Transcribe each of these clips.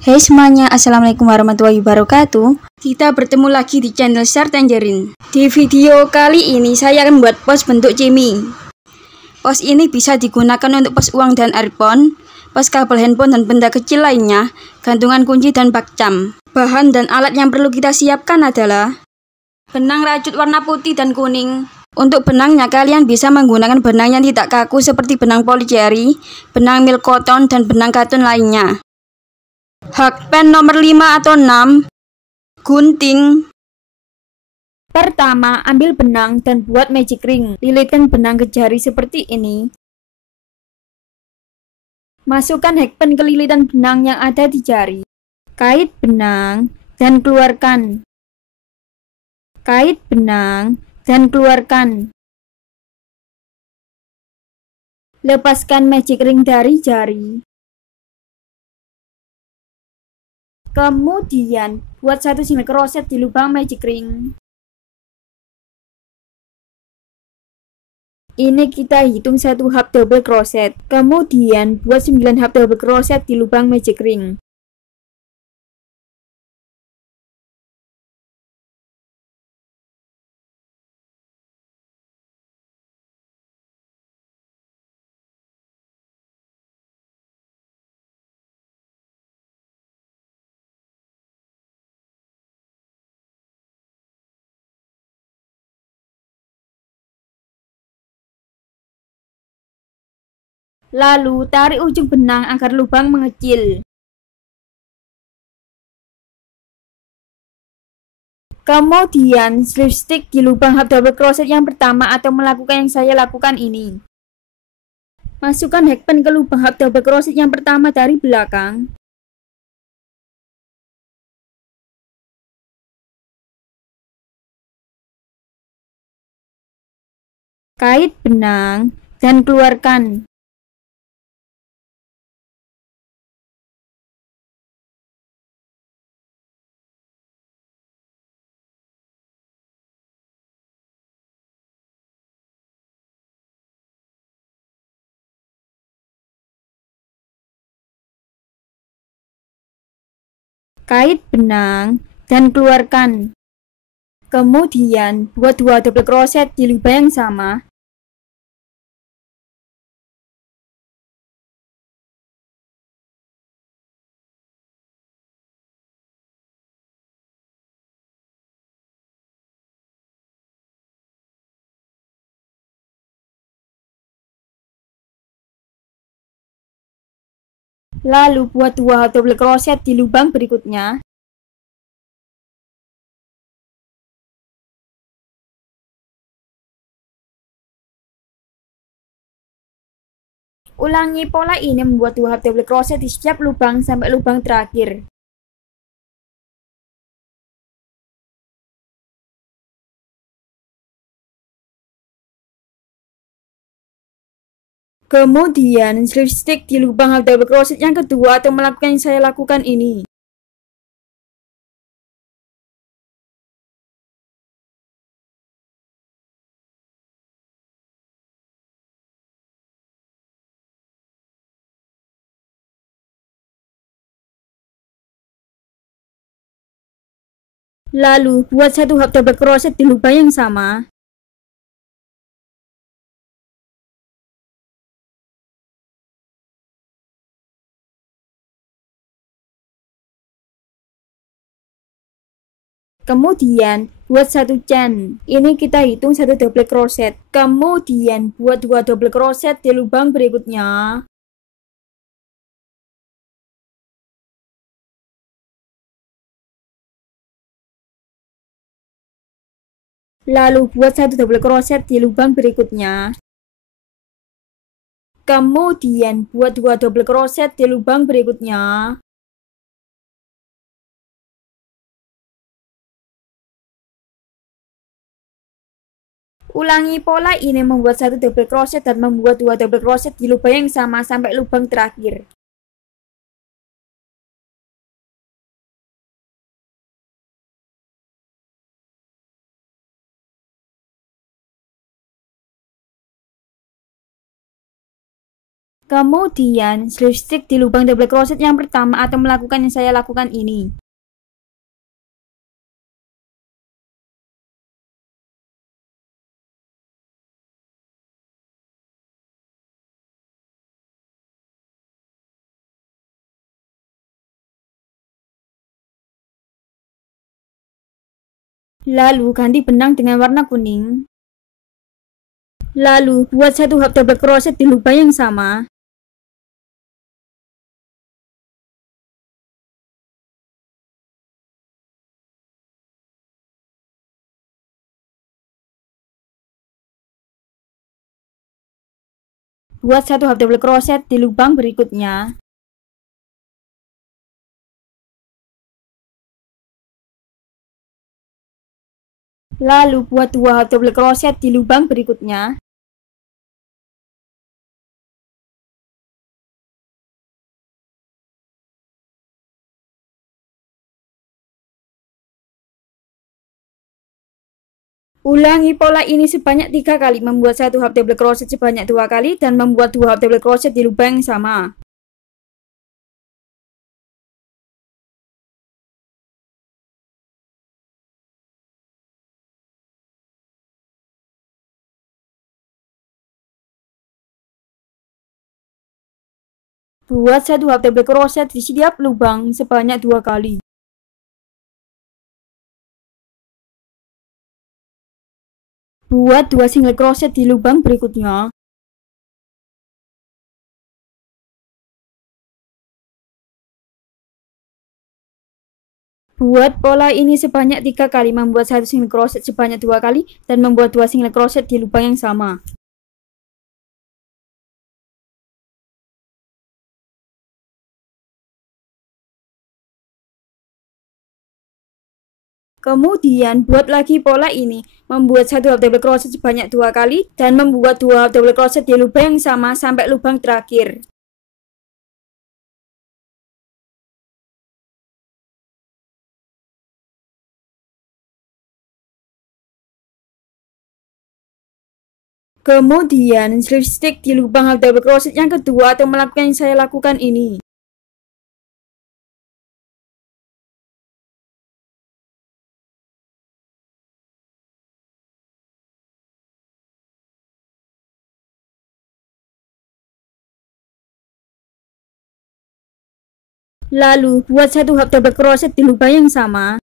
Hai semuanya, Assalamualaikum warahmatullahi wabarakatuh. Kita bertemu lagi di channel Share Tangerine. Di video kali ini saya akan membuat pos bentuk cimi. Pos ini bisa digunakan untuk pos uang dan earphone, pos kabel handphone dan benda kecil lainnya, gantungan kunci dan bakcam. Bahan dan alat yang perlu kita siapkan adalah benang rajut warna putih dan kuning. Untuk benangnya kalian bisa menggunakan benang yang tidak kaku seperti benang polyjeri, benang milk cotton, dan benang katun lainnya. Hakpen nomor 5 atau 6, gunting. Pertama, ambil benang dan buat magic ring. Lilitkan benang ke jari seperti ini. Masukkan hakpen ke lilitan benang yang ada di jari. Kait benang dan keluarkan. Kait benang dan keluarkan. Lepaskan magic ring dari jari. Kemudian, buat satu single crochet di lubang magic ring. Ini kita hitung satu half double crochet. Kemudian, buat 9 half double crochet di lubang magic ring. Lalu, tarik ujung benang agar lubang mengecil. Kemudian, slip stitch di lubang half double crochet yang pertama atau melakukan yang saya lakukan ini. Masukkan hakpen ke lubang half double crochet yang pertama dari belakang. Kait benang dan keluarkan. Kait benang dan keluarkan. Kemudian, buat 2 double crochet di lubang yang sama. Lalu buat 2 half double crochet di lubang berikutnya. Ulangi pola ini membuat 2 half double crochet di setiap lubang sampai lubang terakhir. Kemudian, slip stitch di lubang half double crochet yang kedua atau melakukan yang saya lakukan ini. Lalu, buat 1 half double crochet di lubang yang sama. Kemudian, buat 1 chain. Ini kita hitung 1 double crochet. Kemudian, buat 2 double crochet di lubang berikutnya. Lalu, buat 1 double crochet di lubang berikutnya. Kemudian, buat 2 double crochet di lubang berikutnya. Ulangi pola ini membuat 1 double crochet dan membuat 2 double crochet di lubang yang sama sampai lubang terakhir. Kemudian slip stitch di lubang double crochet yang pertama atau melakukan yang saya lakukan ini. Lalu ganti benang dengan warna kuning. Lalu buat satu hap double crochet di lubang yang sama. Buat satu hap double crochet di lubang berikutnya. Lalu buat 2 hap double crochet di lubang berikutnya. Ulangi pola ini sebanyak 3 kali, membuat 1 hap double crochet sebanyak 2 kali dan membuat 2 hap double crochet di lubang yang sama. Buat 1 hap double crochet di setiap lubang sebanyak 2 kali. Buat 2 single crochet di lubang berikutnya. Buat pola ini sebanyak 3 kali, membuat 1 single crochet sebanyak 2 kali dan membuat 2 single crochet di lubang yang sama. Kemudian buat lagi pola ini, membuat 1 hap double crochet sebanyak 2 kali dan membuat 2 hap double crochet di lubang yang sama sampai lubang terakhir. Kemudian slip stitch di lubang hap double crochet yang kedua atau melakukan yang saya lakukan ini. Lalu buat 1 hap double crochet di lubang yang sama.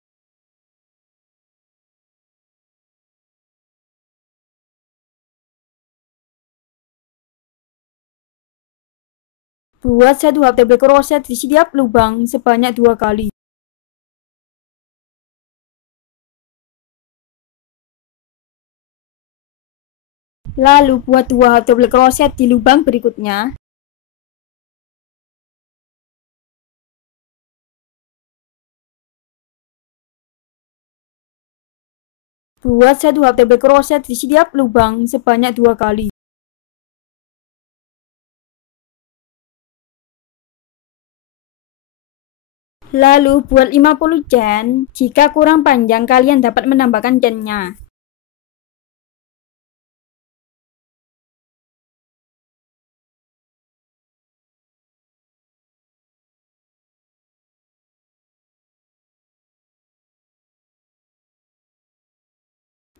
Buat 1 hap double crochet di setiap lubang sebanyak 2 kali. Lalu buat 2 hap double crochet di lubang berikutnya. Buat 1 hap double crochet di setiap lubang sebanyak 2 kali. Lalu buat 50 chain, jika kurang panjang kalian dapat menambahkan chainnya.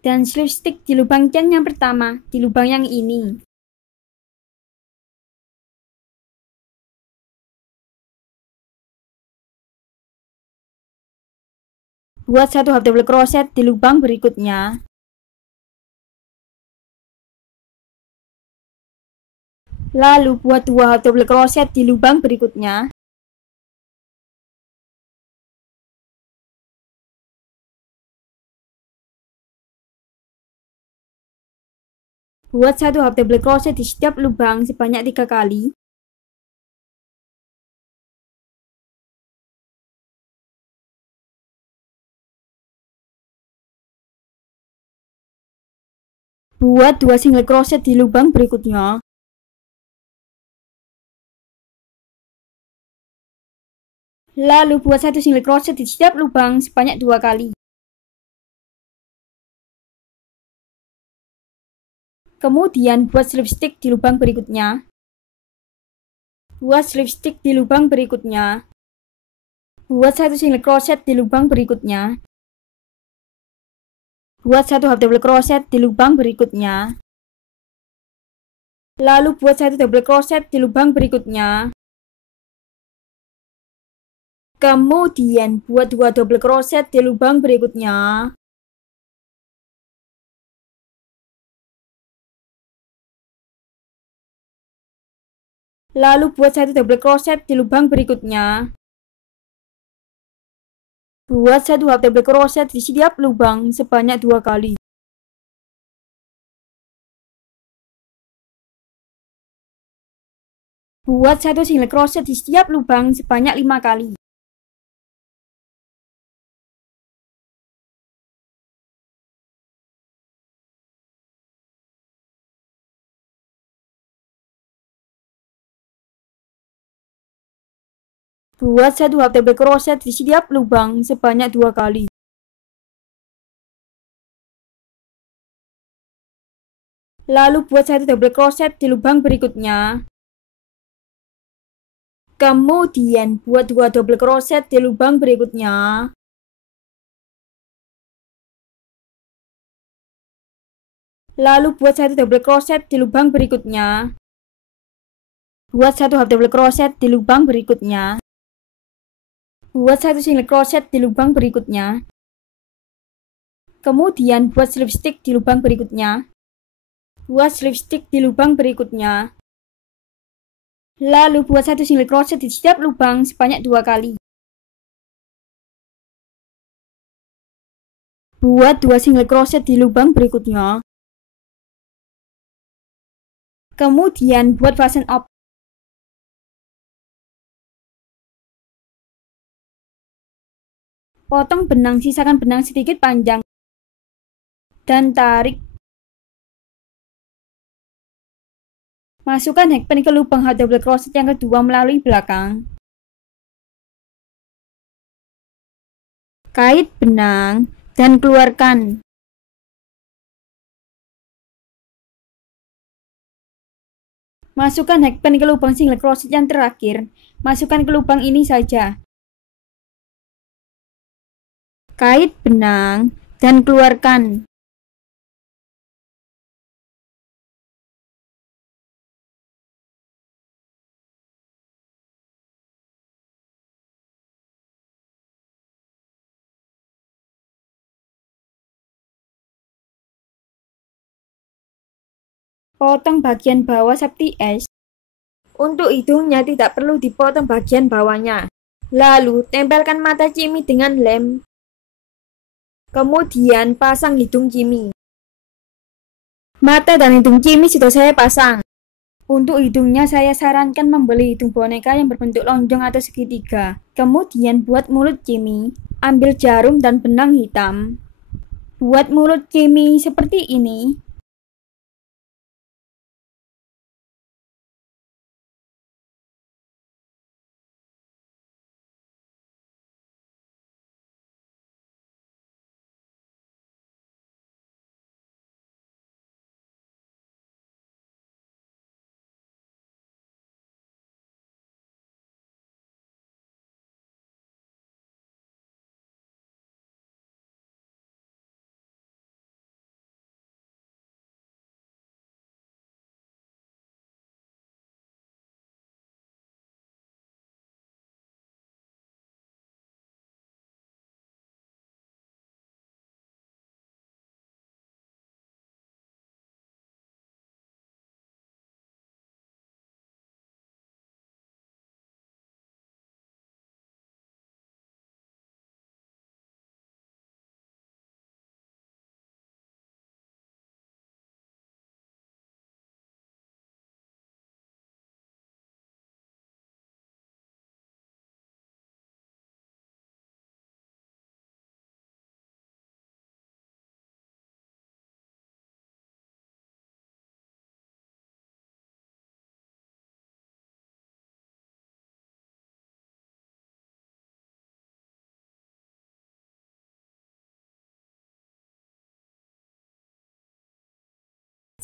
Dan slip stitch di lubang chain yang pertama, di lubang yang ini. Buat 1 hap double crochet di lubang berikutnya. Lalu buat 2 hap double crochet di lubang berikutnya. Buat 1 hap double crochet di setiap lubang sebanyak 3 kali. Buat 2 single crochet di lubang berikutnya. Lalu buat 1 single crochet di setiap lubang sebanyak 2 kali. Kemudian buat slip stitch di lubang berikutnya. Buat slip stitch di lubang berikutnya. Buat satu single crochet di lubang berikutnya. Buat satu half double crochet di lubang berikutnya. Lalu buat satu double crochet di lubang berikutnya. Kemudian buat 2 double crochet di lubang berikutnya. Lalu buat satu double crochet di lubang berikutnya. Buat satu half double crochet di setiap lubang sebanyak 2 kali. Buat satu single crochet di setiap lubang sebanyak 5 kali. Buat satu half double crochet di setiap lubang sebanyak 2 kali. Lalu buat satu double crochet di lubang berikutnya. Kemudian buat 2 double crochet di lubang berikutnya. Lalu buat satu double crochet di lubang berikutnya. Buat satu half double crochet di lubang berikutnya. Buat satu single crochet di lubang berikutnya. Kemudian buat slip stitch di lubang berikutnya. Buat slip stitch di lubang berikutnya. Lalu buat satu single crochet di setiap lubang sebanyak 2 kali. Buat 2 single crochet di lubang berikutnya. Kemudian buat fasten up. Potong benang, sisakan benang sedikit panjang. Dan tarik. Masukkan hakpin ke lubang half double crochet yang kedua melalui belakang. Kait benang dan keluarkan. Masukkan hakpin ke lubang single crochet yang terakhir. Masukkan ke lubang ini saja. Kait benang dan keluarkan. Potong bagian bawah seperti S. Untuk hidungnya tidak perlu dipotong bagian bawahnya. Lalu tempelkan mata cimi dengan lem. Kemudian pasang hidung cimi. Mata dan hidung cimi sudah saya pasang. Untuk hidungnya saya sarankan membeli hidung boneka yang berbentuk lonjong atau segitiga. Kemudian buat mulut cimi. Ambil jarum dan benang hitam. Buat mulut cimi seperti ini.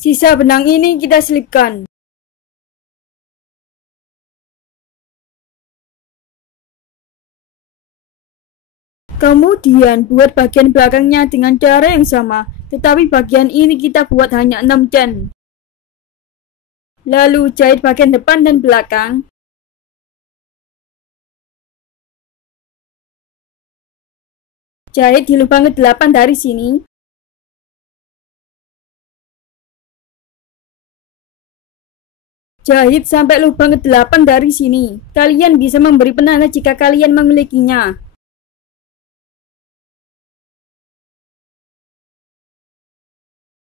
Sisa benang ini kita selipkan. Kemudian buat bagian belakangnya dengan cara yang sama, tetapi bagian ini kita buat hanya 6 chain. Lalu jahit bagian depan dan belakang. Jahit di lubang ke-8 dari sini. Jahit sampai lubang ke-8 dari sini. Kalian bisa memberi penanda jika kalian memilikinya.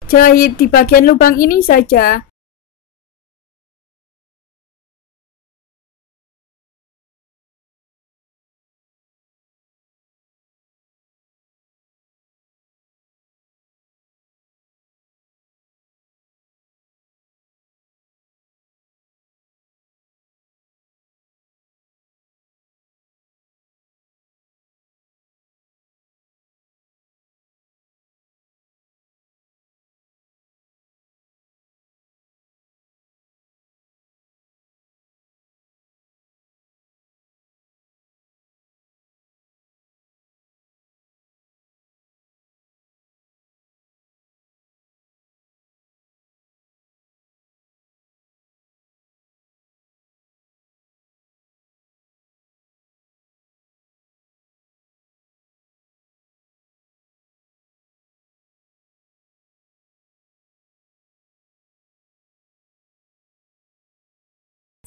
Jahit di bagian lubang ini saja.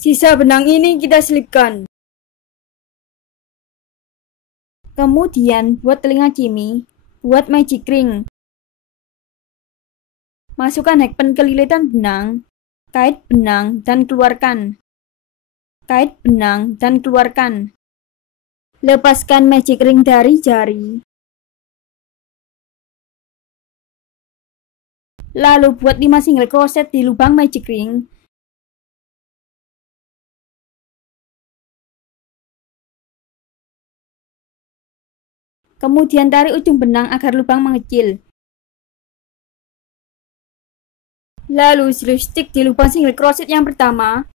Sisa benang ini kita selipkan. Kemudian buat telinga Jimmy, buat magic ring. Masukkan hakpen ke lilitan benang, kait benang dan keluarkan. Kait benang dan keluarkan. Lepaskan magic ring dari jari. Lalu buat 5 single crochet di lubang magic ring. Kemudian tarik ujung benang agar lubang mengecil. Lalu slip stitch di lubang single crochet yang pertama.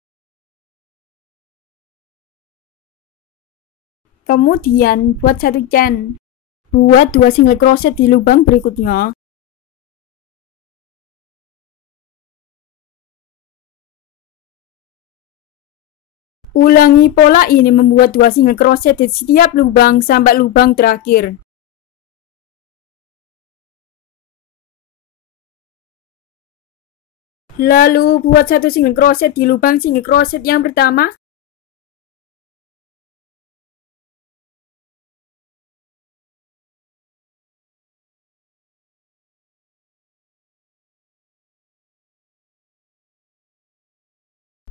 Kemudian buat 1 chain. Buat 2 single crochet di lubang berikutnya. Ulangi pola ini membuat 2 single crochet di setiap lubang sampai lubang terakhir. Lalu buat 1 single crochet di lubang single crochet yang pertama.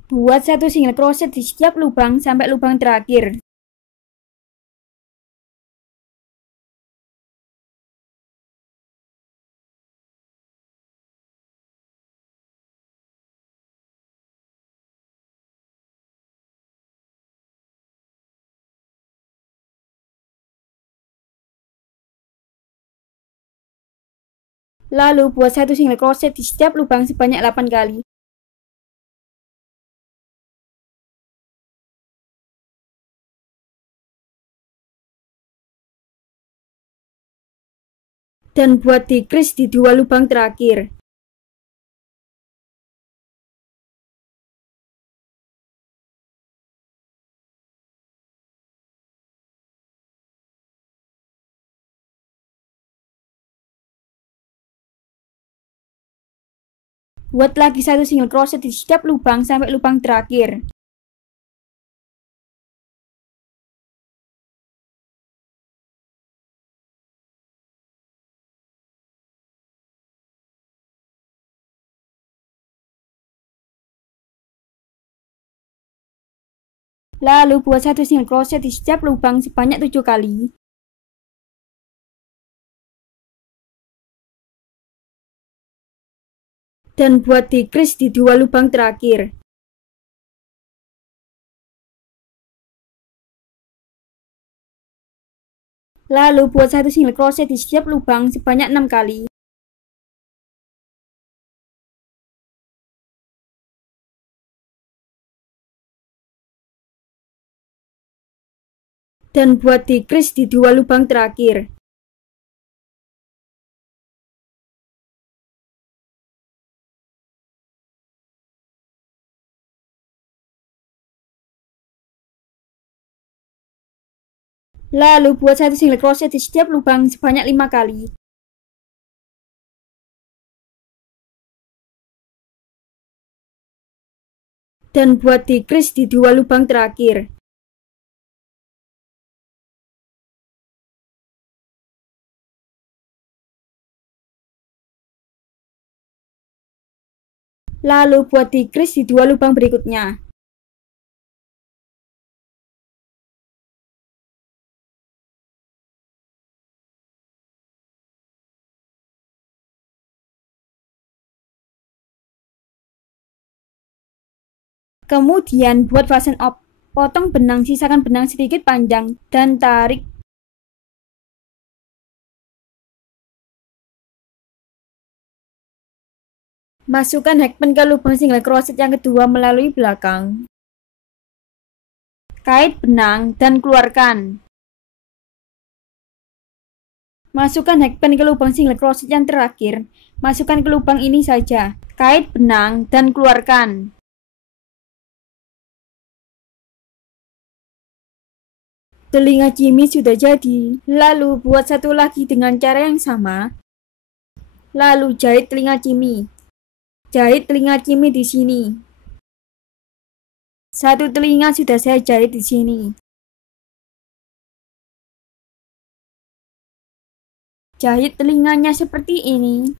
Buat 1 single crochet di setiap lubang sampai lubang terakhir. Lalu buat 1 single crochet di setiap lubang sebanyak 8 kali. Dan buat decrease di 2 lubang terakhir. Buat lagi 1 single crochet di setiap lubang sampai lubang terakhir. Lalu buat 1 single crochet di setiap lubang sebanyak 7 kali. Dan buat decrease di 2 lubang terakhir. Lalu buat 1 single crochet di setiap lubang sebanyak 6 kali. Dan buat decrease di 2 lubang terakhir. Lalu buat satu single crochet di setiap lubang sebanyak 5 kali. Dan buat decrease di 2 lubang terakhir. Lalu buat decrease di 2 lubang berikutnya. Kemudian buat fasten off. Potong benang, sisakan benang sedikit panjang dan tarik. Masukkan hakpin ke lubang single crochet yang kedua melalui belakang. Kait benang dan keluarkan. Masukkan hakpin ke lubang single crochet yang terakhir. Masukkan ke lubang ini saja. Kait benang dan keluarkan. Telinga Jimmy sudah jadi. Lalu buat satu lagi dengan cara yang sama. Lalu jahit telinga Jimmy. Jahit telinga Jimmy di sini. Satu telinga sudah saya jahit di sini. Jahit telinganya seperti ini.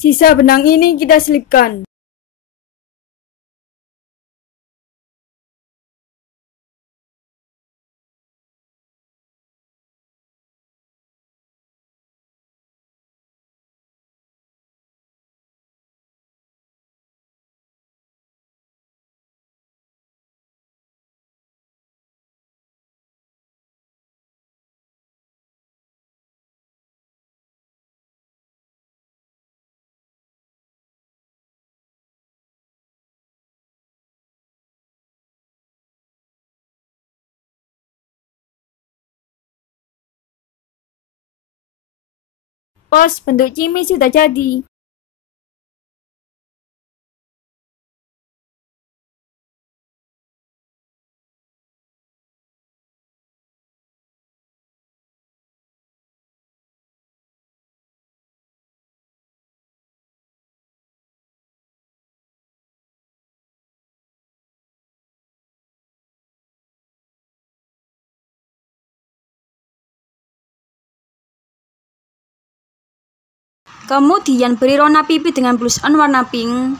Sisa benang ini kita selipkan. Pos bentuk Jimmy sudah jadi. Kemudian beri rona pipi dengan blush on warna pink.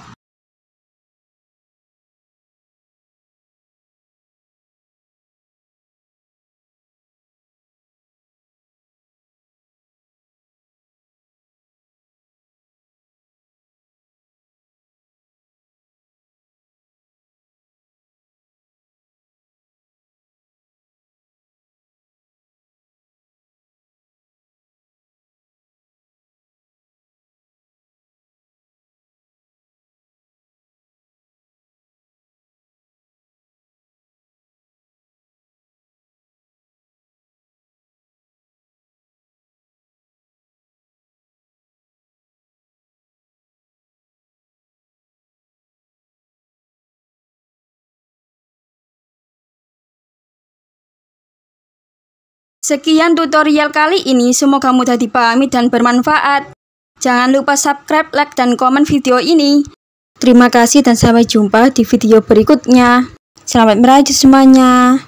Sekian tutorial kali ini, semoga mudah dipahami dan bermanfaat. Jangan lupa subscribe, like, dan komen video ini. Terima kasih dan sampai jumpa di video berikutnya. Selamat merajut semuanya.